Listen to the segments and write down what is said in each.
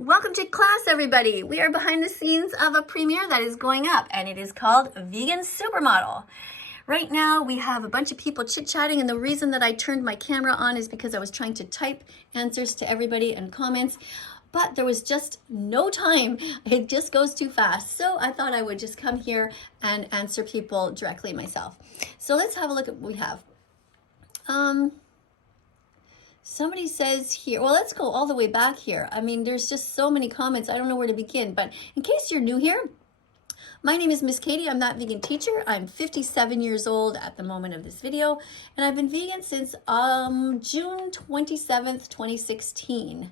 Welcome to class, everybody. We are behind the scenes of a premiere that is going up, and it is called Vegan Supermodel. Right now, we have a bunch of people chit-chatting, and the reason that I turned my camera on is because I was trying to type answers to everybody and comments, but there was just no time. It just goes too fast. So I thought I would just come here and answer people directly myself. So let's have a look at what we have. Somebody says here, well, let's go all the way back here. I mean, there's just so many comments. I don't know where to begin, but in case you're new here, my name is Miss Katie. I'm that vegan teacher. I'm 57 years old at the moment of this video, and I've been vegan since June 27th, 2016.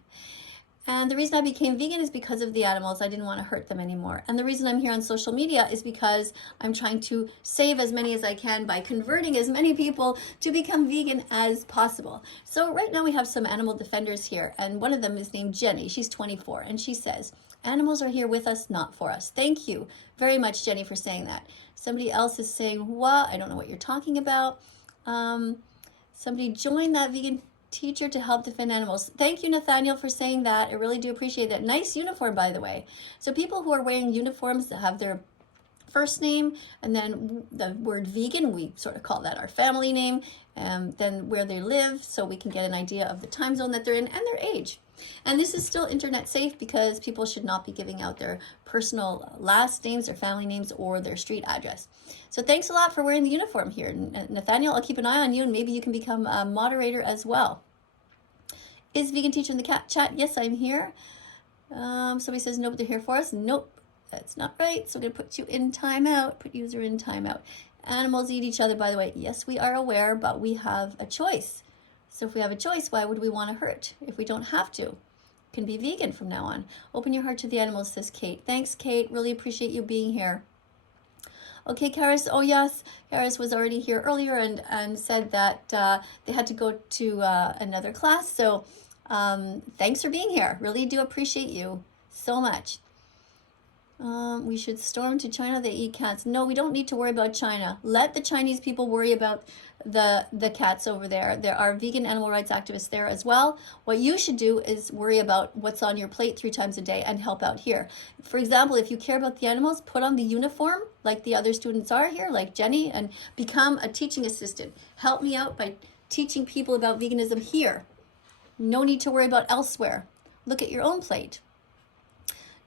And the reason I became vegan is because of the animals. I didn't want to hurt them anymore. And the reason I'm here on social media is because I'm trying to save as many as I can by converting as many people to become vegan as possible. So right now we have some animal defenders here, and one of them is named Jenny. She's 24, and she says, "Animals are here with us, not for us." Thank you very much, Jenny, for saying that. Somebody else is saying, what? I don't know what you're talking about. Somebody joined that vegan teacher to help defend animals. Thank you, Nathaniel, for saying that. I really do appreciate that. Nice uniform, by the way. So people who are wearing uniforms that have their first name and then the word vegan, we sort of call that our family name, and then where they live, so we can get an idea of the time zone that they're in and their age. And this is still internet safe because people should not be giving out their personal last names, their family names, or their street address. So thanks a lot for wearing the uniform here. Nathaniel, I'll keep an eye on you, and maybe you can become a moderator as well. Is vegan teacher in the chat? Yes, I'm here. Somebody says, nope, they're here for us. Nope, that's not right. So I'm going to put you in timeout, put user in timeout. Animals eat each other, by the way. Yes, we are aware, but we have a choice. So if we have a choice, why would we want to hurt if we don't have to? Can be vegan from now on. Open your heart to the animals, says Kate. Thanks, Kate. Really appreciate you being here. Okay, Karis. Oh, yes. Karis was already here earlier and said that they had to go to another class. So thanks for being here. Really do appreciate you so much. We should storm to China. They eat cats. No, we don't need to worry about China. Let the Chinese people worry about the cats over there. There are vegan animal rights activists there as well. What you should do is worry about what's on your plate 3 times a day and help out here. For example, if you care about the animals, put on the uniform like the other students are here, like Jenny, and become a teaching assistant. Help me out by teaching people about veganism here. No need to worry about elsewhere. Look at your own plate.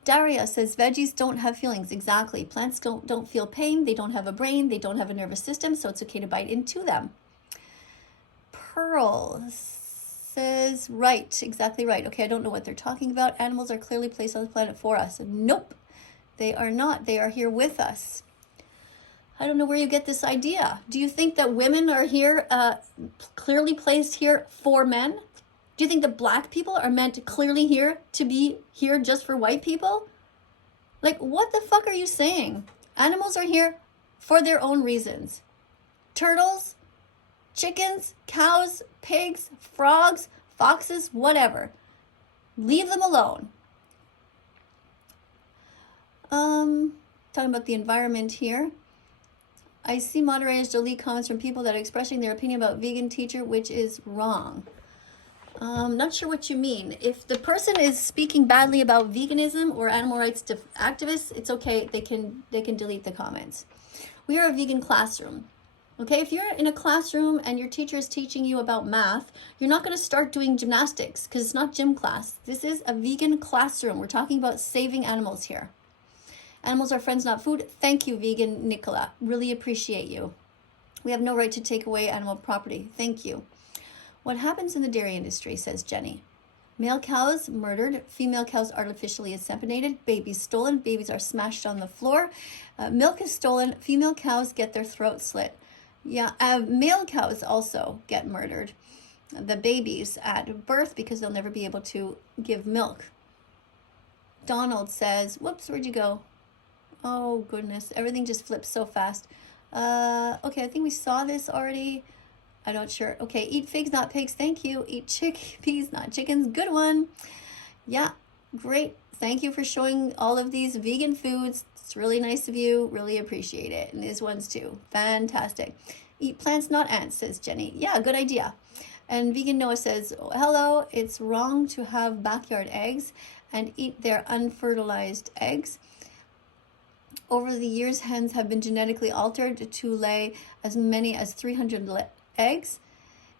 Daria says, veggies don't have feelings. Exactly. Plants don't feel pain. They don't have a brain. They don't have a nervous system, so it's okay to bite into them. Pearl says, right. Exactly right. Okay, I don't know what they're talking about. Animals are clearly placed on the planet for us. Nope, they are not. They are here with us. I don't know where you get this idea. Do you think that women are here, clearly placed here for men? Do you think that black people are meant clearly here to be here just for white people? Like, what the fuck are you saying? Animals are here for their own reasons. Turtles, chickens, cows, pigs, frogs, foxes, whatever. Leave them alone. Talking about the environment here. I see moderators delete comments from people that are expressing their opinion about vegan teacher, which is wrong. Not sure what you mean. If the person is speaking badly about veganism or animal rights activists, it's okay. They can delete the comments. We are a vegan classroom. Okay, if you're in a classroom and your teacher is teaching you about math, you're not going to start doing gymnastics because it's not gym class. This is a vegan classroom. We're talking about saving animals here. Animals are friends, not food. Thank you, vegan Nicola. Really appreciate you. We have no right to take away animal property. Thank you. What happens in the dairy industry, says Jenny. Male cows murdered, female cows artificially inseminated, babies stolen, babies are smashed on the floor, milk is stolen, female cows get their throats slit. Yeah, male cows also get murdered, the babies at birth, because they'll never be able to give milk. Donald says, whoops, where'd you go? Oh, goodness, everything just flips so fast. Okay, I think we saw this already. I'm not sure. Okay, eat figs, not pigs. Thank you. Eat chickpeas, not chickens. Good one. Yeah, great. Thank you for showing all of these vegan foods. It's really nice of you. Really appreciate it. And these ones too. Fantastic. Eat plants, not ants, says Jenny. Yeah, good idea. And Vegan Noah says, hello, it's wrong to have backyard eggs and eat their unfertilized eggs. Over the years, hens have been genetically altered to lay as many as 300 eggs.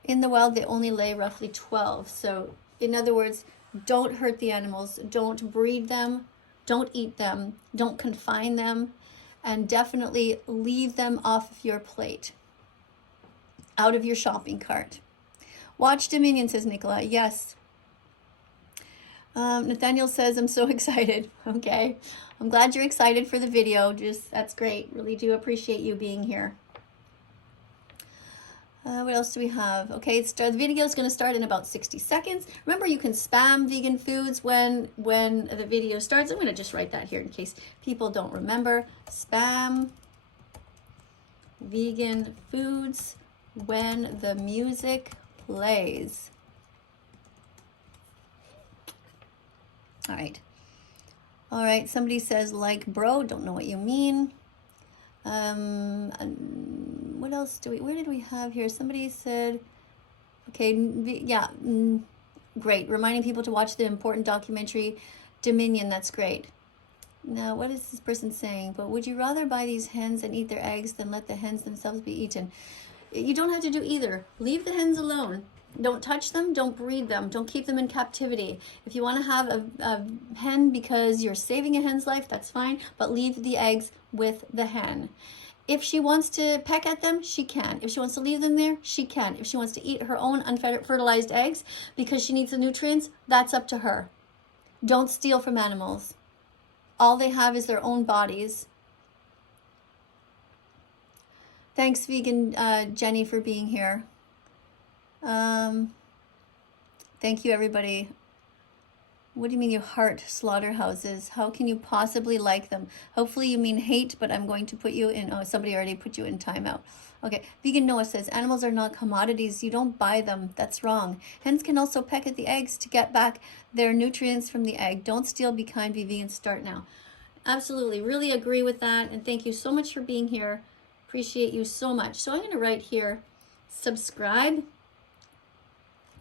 In the wild, they only lay roughly 12. So in other words, don't hurt the animals, don't breed them, don't eat them, don't confine them, and definitely leave them off of your plate, out of your shopping cart. Watch Dominion, says Nicola. Yes. Nathaniel says, I'm so excited. Okay. I'm glad you're excited for the video. That's great. Really do appreciate you being here. What else do we have? Okay, the video is going to start in about 60 seconds. Remember, you can spam vegan foods when the video starts. I'm going to just write that here in case people don't remember. Spam vegan foods when the music plays. All right. All right. Somebody says, like, bro, don't know what you mean. What else where did we have here? Somebody said, okay, yeah, great. Reminding people to watch the important documentary Dominion. That's great. Now, what is this person saying? But would you rather buy these hens and eat their eggs than let the hens themselves be eaten? You don't have to do either. Leave the hens alone. Don't touch them. Don't breed them. Don't keep them in captivity. If you want to have a hen because you're saving a hen's life, that's fine. But leave the eggs with the hen. If she wants to peck at them, she can. If she wants to leave them there, she can. If she wants to eat her own unfertilized eggs because she needs the nutrients, that's up to her. Don't steal from animals. All they have is their own bodies. Thanks, Vegan Jenny, for being here. Thank you, everybody. What do you mean you heart slaughterhouses? How can you possibly like them? Hopefully you mean hate, but I'm going to put you in, oh, somebody already put you in timeout. Okay, Vegan Noah says, animals are not commodities. You don't buy them. That's wrong. Hens can also peck at the eggs to get back their nutrients from the egg. Don't steal, be kind, be vegan, start now. Absolutely, really agree with that. And thank you so much for being here. Appreciate you so much. So I'm going to write here, subscribe,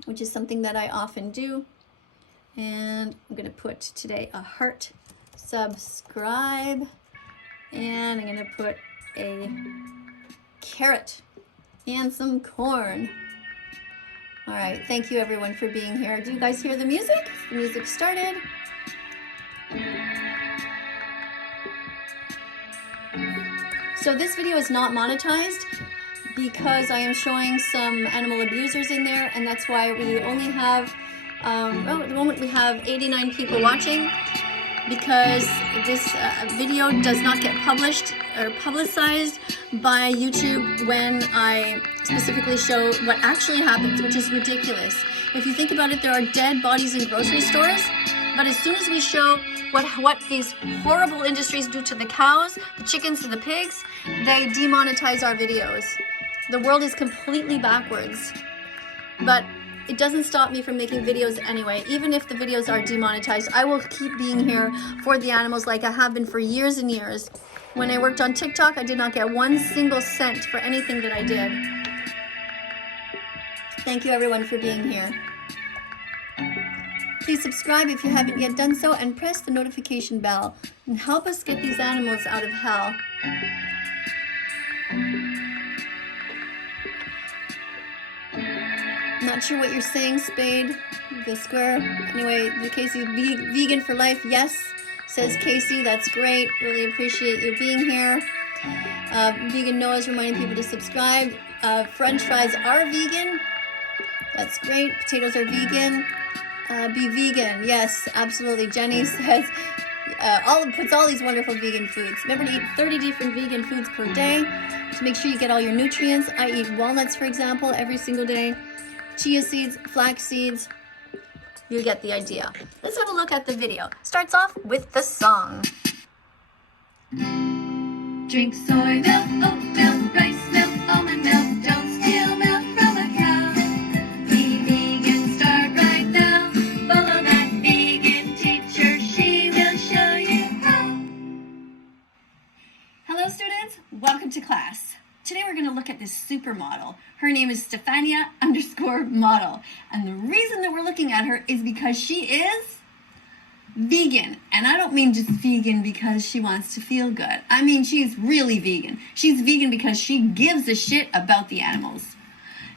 which is something that I often do. And I'm going to put today a heart, subscribe, and I'm going to put a carrot and some corn. All right, thank you everyone for being here. Do you guys hear the music? The music started. So this video is not monetized because I am showing some animal abusers in there, and that's why we only have at the moment we have 89 people watching, because this video does not get published or publicized by YouTube when I specifically show what actually happens, which is ridiculous. If you think about it, there are dead bodies in grocery stores, but as soon as we show what these horrible industries do to the cows, the chickens, to the pigs, they demonetize our videos. The world is completely backwards. But it doesn't stop me from making videos anyway. Even if the videos are demonetized, I will keep being here for the animals like I have been for years and years. When I worked on TikTok, I did not get 1 single cent for anything that I did. Thank you everyone for being here. Please subscribe if you haven't yet done so, and press the notification bell and help us get these animals out of hell. Not sure what you're saying, Spade, the square. Anyway, the Casey, vegan for life, yes, says Casey. That's great. Really appreciate you being here. Vegan Noah is reminding people to subscribe. French fries are vegan. That's great. Potatoes are vegan. Be vegan. Yes, absolutely. Jenny says, puts all these wonderful vegan foods. Remember to eat 30 different vegan foods per day to make sure you get all your nutrients. I eat walnuts, for example, every single day. Chia seeds, flax seeds. You get the idea. Let's have a look at the video. Starts off with the song. Drink soy milk, oat milk, rice milk, almond milk. Don't steal milk from a cow. Be vegan, start right now. Follow that vegan teacher, she will show you how. Hello students, welcome to class. Today we're going to look at this supermodel. Her name is Stefania_model. And the reason that we're looking at her is because she is vegan. And I don't mean just vegan because she wants to feel good. I mean, she's really vegan. She's vegan because she gives a shit about the animals.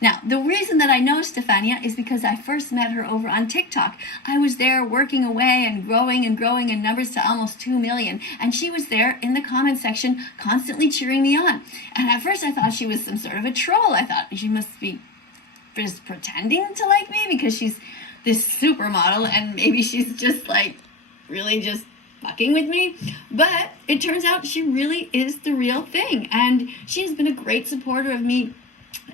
Now, the reason that I know Stefania is because I first met her over on TikTok. I was there working away and growing in numbers to almost 2 million. And she was there in the comment section constantly cheering me on. And at first I thought she was some sort of a troll. I thought she must be just pretending to like me because she's this supermodel and maybe she's just like really just fucking with me. But it turns out she really is the real thing. And she has been a great supporter of me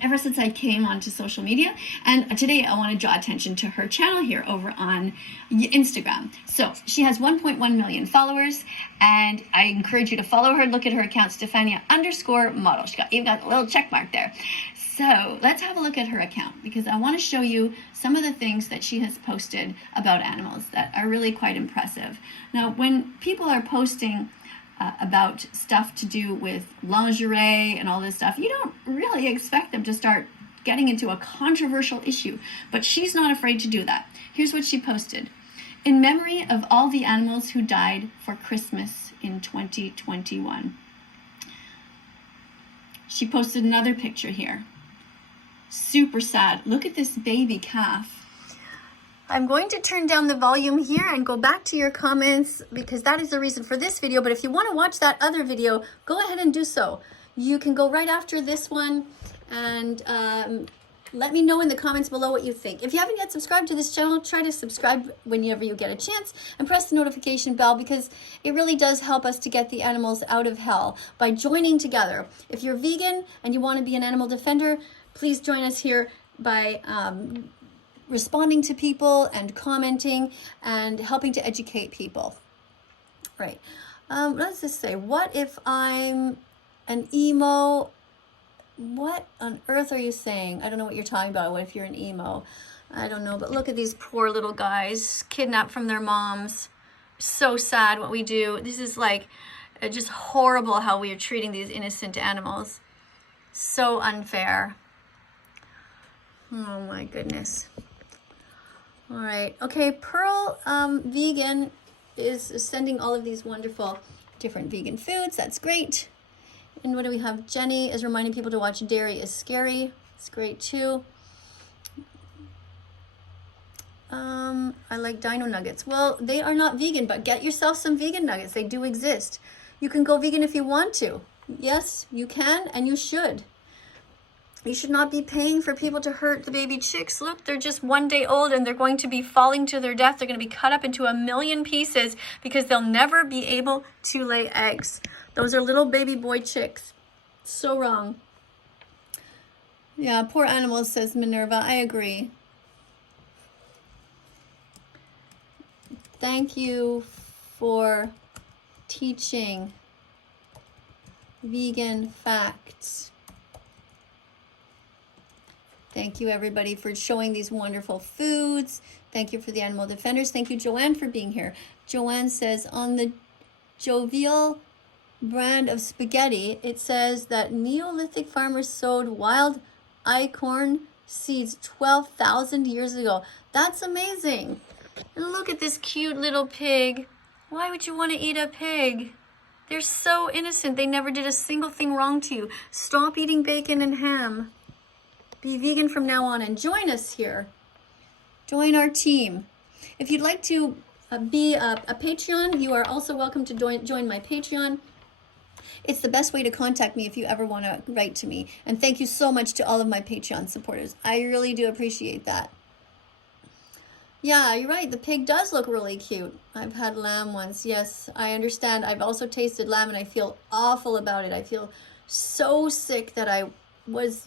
ever since I came onto social media. And today I want to draw attention to her channel here over on Instagram. So she has 1.1 million followers, and I encourage you to follow her. Look at her account, Stefania_model. She even got a little check mark there. So let's have a look at her account because I want to show you some of the things that she has posted about animals that are really quite impressive. Now, when people are posting about stuff to do with lingerie and all this stuff, you don't really expect them to start getting into a controversial issue, but she's not afraid to do that. Here's what she posted. In memory of all the animals who died for Christmas in 2021. She posted another picture here. Super sad. Look at this baby calf. I'm going to turn down the volume here and go back to your comments because that is the reason for this video. But if you want to watch that other video, go ahead and do so. You can go right after this one and let me know in the comments below what you think. If you haven't yet subscribed to this channel, try to subscribe whenever you get a chance and press the notification bell because it really does help us to get the animals out of hell by joining together. If you're vegan and you want to be an animal defender, please join us here by responding to people and commenting and helping to educate people. Right. What does this say? What if I'm an emo? What on earth are you saying? I don't know what you're talking about. What if you're an emo? I don't know, but look at these poor little guys kidnapped from their moms. So sad what we do. This is like just horrible how we are treating these innocent animals. So unfair. Oh my goodness. All right. Okay. Pearl Vegan is sending all of these wonderful different vegan foods. That's great. And what do we have? Jenny is reminding people to watch Dairy is Scary. It's great too. I like dino nuggets. Well, they are not vegan, but get yourself some vegan nuggets. They do exist. You can go vegan if you want to. Yes, you can and you should. You should not be paying for people to hurt the baby chicks. Look, they're just 1 day old and they're going to be falling to their death. They're going to be cut up into a million pieces because they'll never be able to lay eggs. Those are little baby boy chicks. So wrong. Yeah, poor animals, says Minerva. I agree. Thank you for teaching vegan facts. Thank you, everybody, for showing these wonderful foods. Thank you for the animal defenders. Thank you, Joanne, for being here. Joanne says, on the Jovial brand of spaghetti, it says that Neolithic farmers sowed wild acorn seeds 12,000 years ago. That's amazing. And look at this cute little pig. Why would you want to eat a pig? They're so innocent. They never did a single thing wrong to you. Stop eating bacon and ham. Be vegan from now on and join us here. Join our team. If you'd like to be a Patreon, you are also welcome to join my Patreon. It's the best way to contact me if you ever want to write to me. And thank you so much to all of my Patreon supporters. I really do appreciate that. Yeah, you're right. The pig does look really cute. I've had lamb once. Yes, I understand. I've also tasted lamb and I feel awful about it. I feel so sick that I was...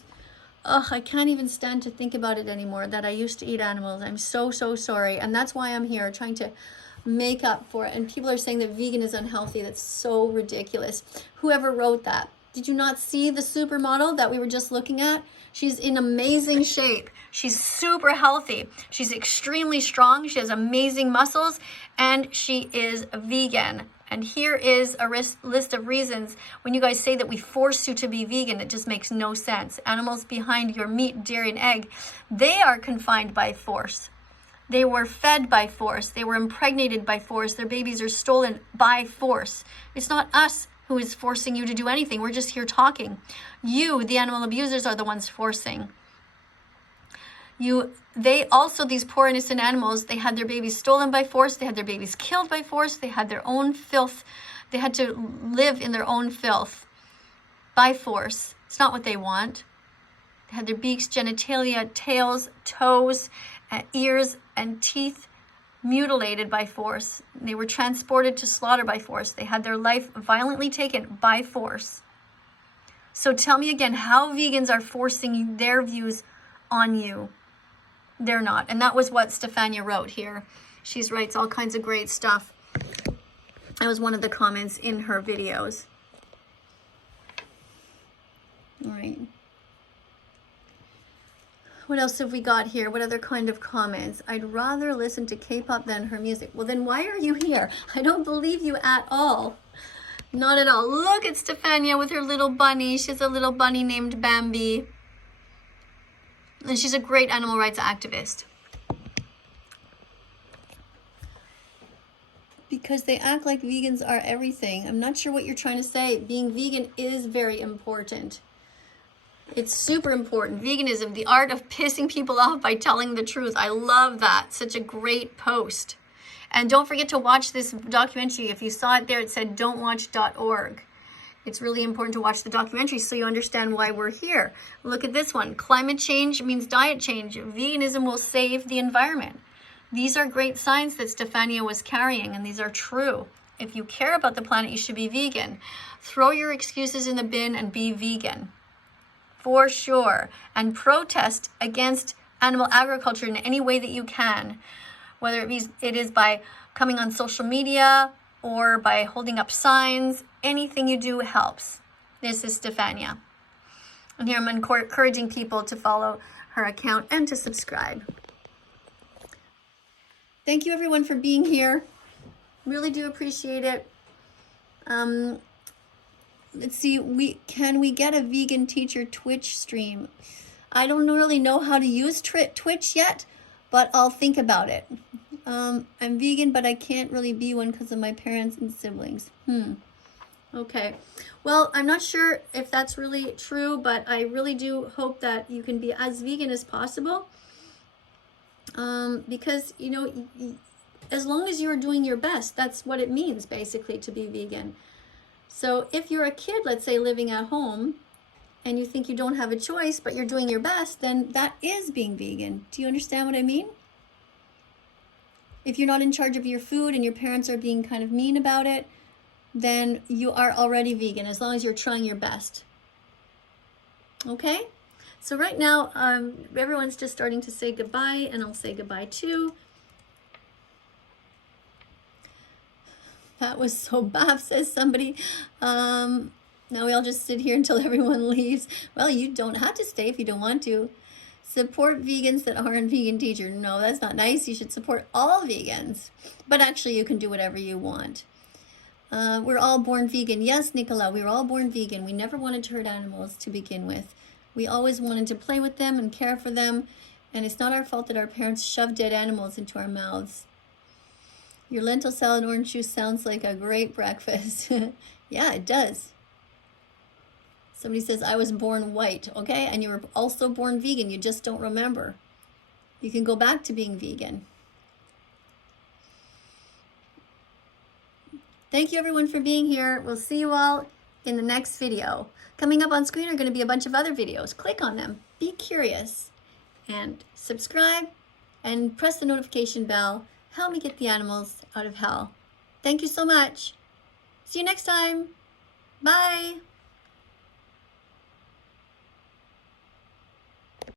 Ugh, I can't even stand to think about it anymore, that I used to eat animals. I'm so, so sorry. And that's why I'm here, trying to make up for it. And people are saying that vegan is unhealthy. That's so ridiculous. Whoever wrote that? Did you not see the supermodel that we were just looking at? She's in amazing shape. She's super healthy. She's extremely strong. She has amazing muscles. And she is vegan. And here is a list of reasons when you guys say that we force you to be vegan. It just makes no sense. Animals behind your meat, dairy, and egg, they are confined by force. They were fed by force. They were impregnated by force. Their babies are stolen by force. It's not us who is forcing you to do anything. We're just here talking. You, the animal abusers, are the ones forcing. They also, these poor innocent animals, they had their babies stolen by force. They had their babies killed by force. They had their own filth. They had to live in their own filth by force. It's not what they want. They had their beaks, genitalia, tails, toes, ears, and teeth mutilated by force. They were transported to slaughter by force. They had their life violently taken by force. So tell me again how vegans are forcing their views on you. They're not. And that was what Stefania wrote here. She writes all kinds of great stuff. That was one of the comments in her videos. All right. What else have we got here? What other kind of comments? I'd rather listen to K-pop than her music. Well, then why are you here? I don't believe you at all. Not at all. Look at Stefania with her little bunny. She has a little bunny named Bambi. And she's a great animal rights activist. Because they act like vegans are everything. I'm not sure what you're trying to say. Being vegan is very important. It's super important. Veganism, the art of pissing people off by telling the truth. I love that. Such a great post. And don't forget to watch this documentary. If you saw it there, it said don'twatch.org. It's really important to watch the documentary so you understand why we're here. Look at this one. Climate change means diet change. Veganism will save the environment. These are great signs that Stefania was carrying, and these are true. If you care about the planet, you should be vegan. Throw your excuses in the bin and be vegan. For sure. And protest against animal agriculture in any way that you can. Whether it is by coming on social media or by holding up signs, anything you do helps. This is Stefania. And here I'm encouraging people to follow her account and to subscribe. Thank you everyone for being here. Really do appreciate it. Let's see, can we get a vegan teacher Twitch stream? I don't really know how to use Twitch yet, but I'll think about it. I'm vegan, but I can't really be one because of my parents and siblings. Okay. Well, I'm not sure if that's really true, but I really do hope that you can be as vegan as possible. Because, you know, as long as you're doing your best, that's what it means, basically, to be vegan. So if you're a kid, let's say, living at home, and you think you don't have a choice, but you're doing your best, then that is being vegan. Do you understand what I mean? If you're not in charge of your food and your parents are being kind of mean about it, then you are already vegan, as long as you're trying your best. Okay? So right now, everyone's just starting to say goodbye, and I'll say goodbye too. That was so baff, says somebody. Now we all just sit here until everyone leaves. Well, you don't have to stay if you don't want to. Support vegans that aren't vegan teacher. No, that's not nice. You should support all vegans. But actually, you can do whatever you want. We're all born vegan. Yes, Nicola, we were all born vegan. We never wanted to hurt animals to begin with. We always wanted to play with them and care for them. And it's not our fault that our parents shoved dead animals into our mouths. Your lentil salad and orange juice sounds like a great breakfast. Yeah, it does. Somebody says, I was born white, okay? And you were also born vegan. You just don't remember. You can go back to being vegan. Thank you, everyone, for being here. We'll see you all in the next video. Coming up on screen are going to be a bunch of other videos. Click on them. Be curious. And subscribe and press the notification bell. Help me get the animals out of hell. Thank you so much. See you next time. Bye.